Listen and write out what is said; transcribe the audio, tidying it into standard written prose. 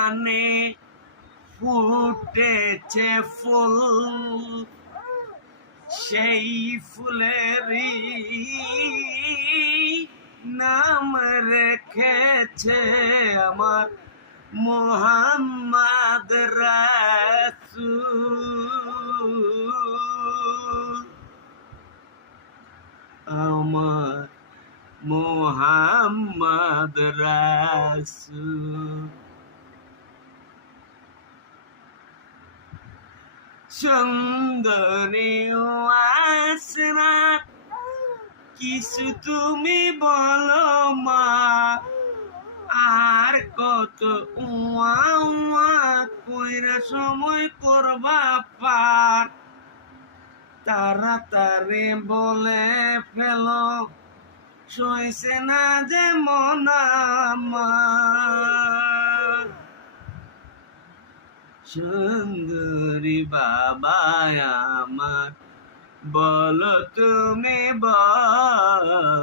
কানে ফুটেছে ফুল, সেই ফুলেরই নাম রেখেছে আমার মোহাম্মদ রাসূল। আমার মোহাম্মদ রাসূল। সুন্দরী আসনা কিছু তুমি বলো মা, আর কত উয়া উয়া কইরা সময় করবা পার। তাড়াতাড়ি বলে ফেলো সইছে না যে মন আমার। সুন্দরী বাবা আমার বলো তুমি বল।